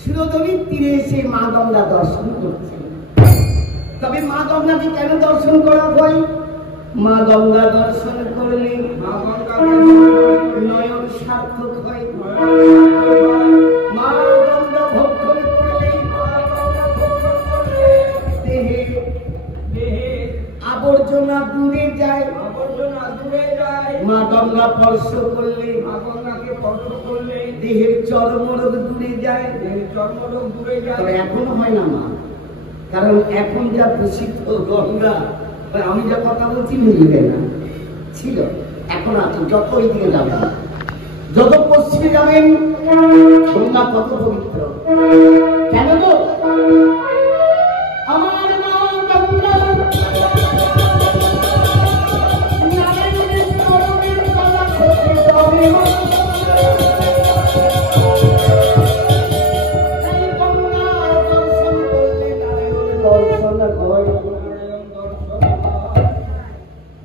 শিরোদলির তীরে এসে মা গঙ্গা দর্শন করছেন। তবে মা গঙ্গাকে কেন দর্শন করা হয়? মা গঙ্গা দর্শন করলে নয়ন সার্থক হয়। মা গঙ্গা ভক্ষণ করলে দেহে আবর্জনা দূরে যায়। মা গঙ্গা স্পর্শ করলে দেহের চর্মরোগ দূরে যায়। তবে এখনো হয় না মা, কারণ এখন যা প্রসিদ্ধ গঙ্গা, আমি যা কথা বলছি মিলবে না। ছিল, এখন আছে। যত ওই দিকে যাবেন, যত পশ্চিমে যাবেন, গঙ্গা কত পবিত্র। কেন তো আমার মা গঙ্গা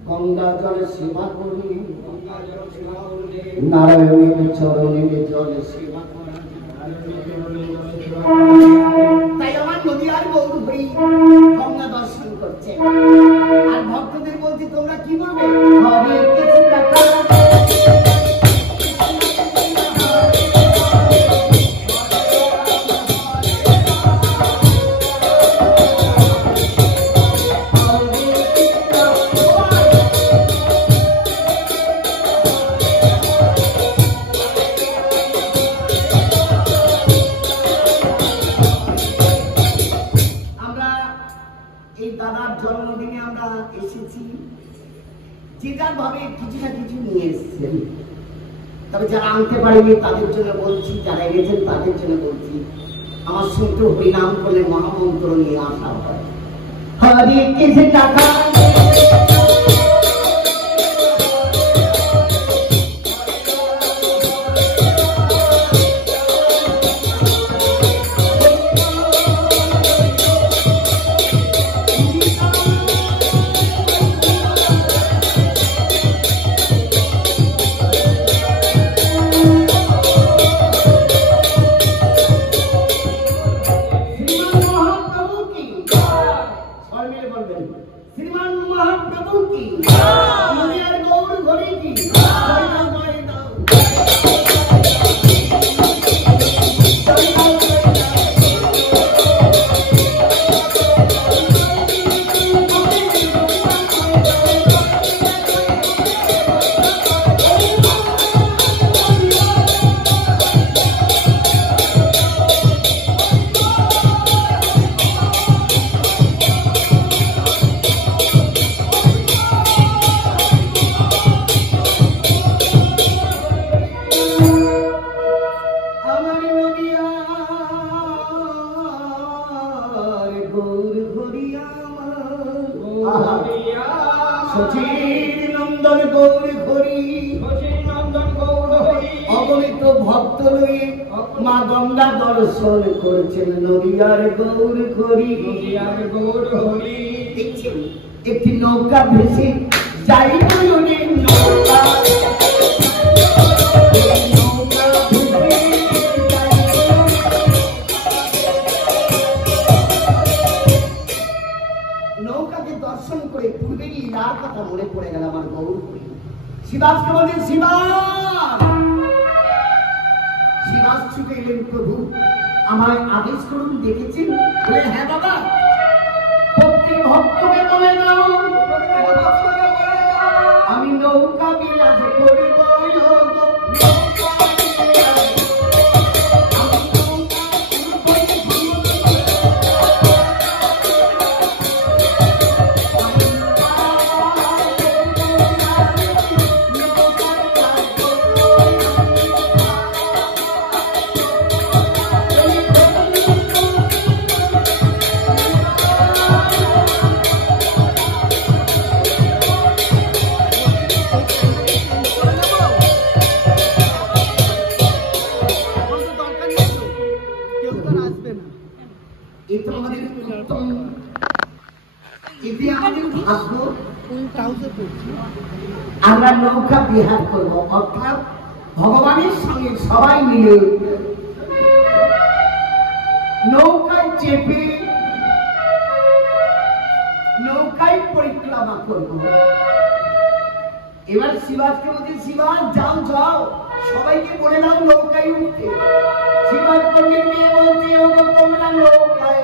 গঙ্গা জলে সেবা করি, নারায়ণের চরণে জলে সেবা করা। তাই আমার নদী আর গৌর হই গঙ্গা দর্শন করছে। আর ভক্তদের বলছি, তোমরা কি বলবে? হরে কৃষ্ণ জন্মদিনে আমরা এসেছি, যে যার ভাবে কিছু না কিছু নিয়ে এসেছেন। তবে যারা আনতে পারেনি তাদের জন্য বলছি, যারা এনেছেন তাদের জন্য বলছি, আমার শুনতে হরিনাম করলে মহামন্ত্র নিয়ে আসা হয়। হরে কৃষ্ণ সচির নন্দন গৌর হরি, অগণিত ভক্ত লয়ে মা গঙ্গা দর্শন করছেন নদিয়ার গৌর হরি। দেখছেন একটি নৌকা ভেসে যাই বলে নৌকা, নৌকাকে দর্শন করে পূর্বে লীলার কথা মনে পড়ে গেল আমার গৌর হরি। শিবাজকে বলেন শিবাজ, শিবাজ ছুটে এলেন, প্রভু আমায় আদেশ করুন, দেখেছেন? বলে হ্যাঁ বাবা, প্রত্যেক ভক্তকে বলে দাও আমি নৌকা বিলাস করিব। আমরা নৌকা বিহার করবো, অর্থাৎ ভগবানের সঙ্গে সবাই মিলে নৌকায় চেপে নৌকায় পরিক্রমা করব। এবার শিবাজকে বলছে শিবাজ যাও যাও, সবাইকে বলে নাও নৌকায় উঠতে। শিবাজ পণ্ডিত নিয়ে বলছে তোমরা নৌকায়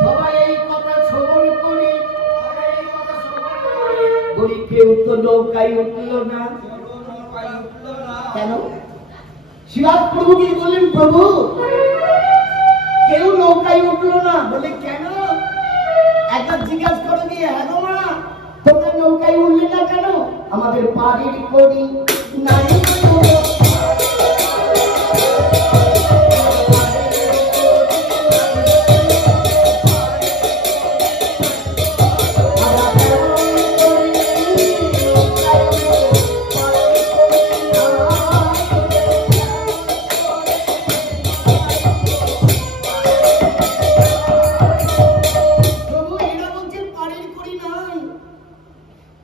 সবাই এই কথা শ্রবণ করে বলি কেউ তো নৌকায় উঠল না। কেন? শিবাজ প্রভুকে বললেন প্রভু কেউ নৌকায় উঠল না। বলে কেন? একবার জিজ্ঞাসা করে দিয়ে, হ্যাঁ গো মা তোমরা নৌকায় উঠলে না কেন? আমাদের বাড়ির করি নাই।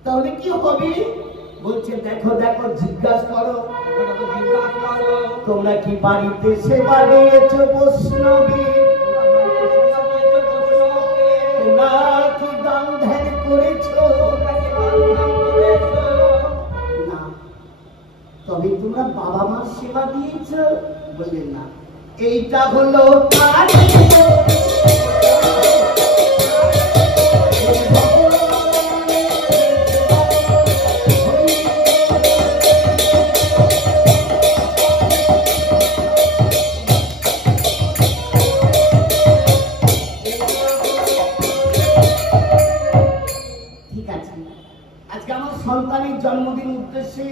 তাহলে কি হবে? বলছে দেখো দেখো জিজ্ঞাসা করো তোমরা কি বাড়িতে সেবা দিয়েছ বৈষ্ণবী? তোমরা কি দান ধ্যান করেছ? না। তবে তোমরা বাবা মার সেবা দিয়েছ? বললেন না। এইটা হলো সন্তানের জন্মদিন উদ্দেশ্যে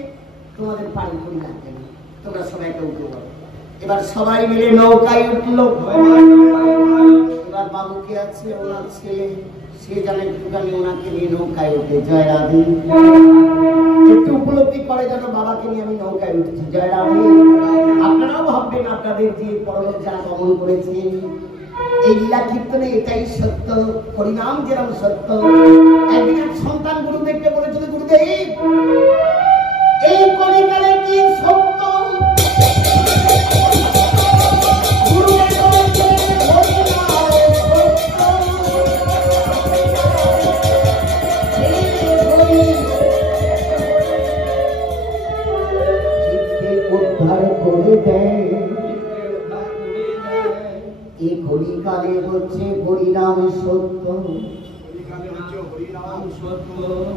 তোমাদের পানি করি লাগবে না, তোমরা সবাইকে উঠে বলো। এবার সবাই মিলে নৌকায় উঠলো। এবার বাবু কে আছে, ওনার ছেলে, সে জানে একটুখানি ওনাকে নিয়ে নৌকায় উঠে। জয় রাধে। একটু উপলব্ধি করে যেন বাবাকে নিয়ে আমি নৌকায় উঠেছি। জয় রাধে। আপনারাও ভাববেন আপনাদের যে পরলোক যারা গমন করেছেন এই লীলা কীর্তনে এটাই সত্য, হরিনাম যেরকম সত্য। একদিন এক সন্তান গুরুদেবকে বলেছিল, গুরুদেব এই কলিকালে কি সত্য? গুরুদেব বলেছেন হরিনাম সত্য। উদ্ধার করে দেয় এই কলিকালে হচ্ছে হরিনাম সত্য,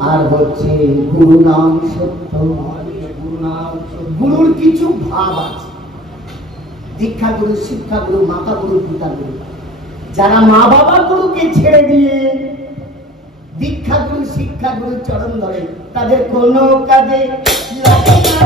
আর হচ্ছে গুরু নাম সত্য। গুরুর কিছু ভাব আছে, দীক্ষা গুরু, শিক্ষা গুরু, মাতা গুরু, পিতা গুরু। যারা মা বাবা গুরুকে ছেড়ে দিয়ে দীক্ষা গুরু, শিক্ষা গুরু চরণ ধরে তাদের কোনো কাজে লাগে না।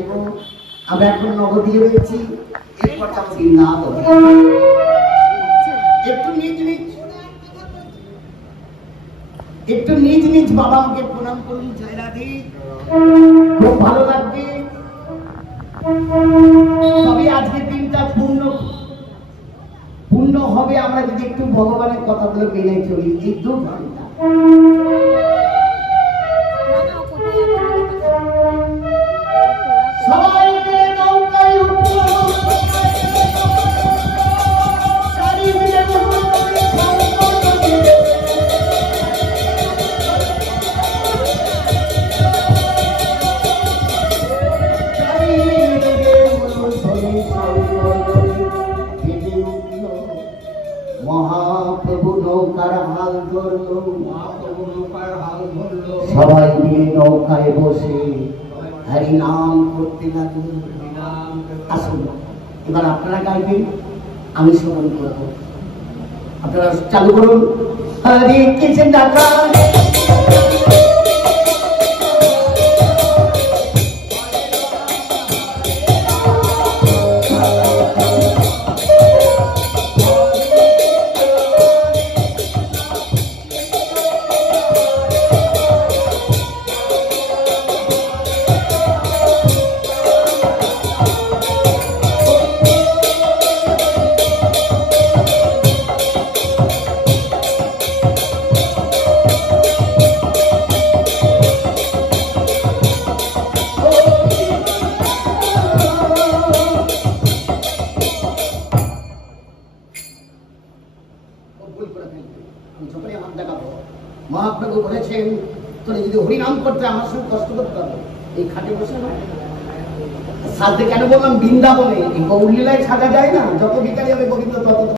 চাইবো। আমরা এখন নবদ্বীপে রয়েছি, এরপর যাবো বৃন্দাবন। একটু নিজ নিজ বাবা আমাকে প্রণাম করুন। জয় রাধে। খুব ভালো লাগবে। তবে আজকে দিনটা পূর্ণ হবে আমরা যদি একটু ভগবানের কথাগুলো মেনে চলি। এই 2 ঘন্টা সবাই মিলে নৌকায় উঠো, চারিদিকে মহাপ্রভু নৌকার হাল ধরলো, মহাপ্রভু নৌকার হাল ধরলো। সবাই মিলে নৌকায় বসে হরি নাম করতে লাগলো। আসুন এবার আপনারা গাইবেন, আমি শ্রবণ করবো। আপনারা চালু করুন। হরে কৃষ্ণ মহাপ্রভু বলেছেন তোরা যদি হরিনাম করতে আমার সঙ্গে কষ্ট করতে হবে। এই খাটে বসে না সাজতে কেন বললাম, বৃন্দাবনে এই গৌরলীলায় সাজা যায় না। যত ভিখারি হবে গোবিন্দ তত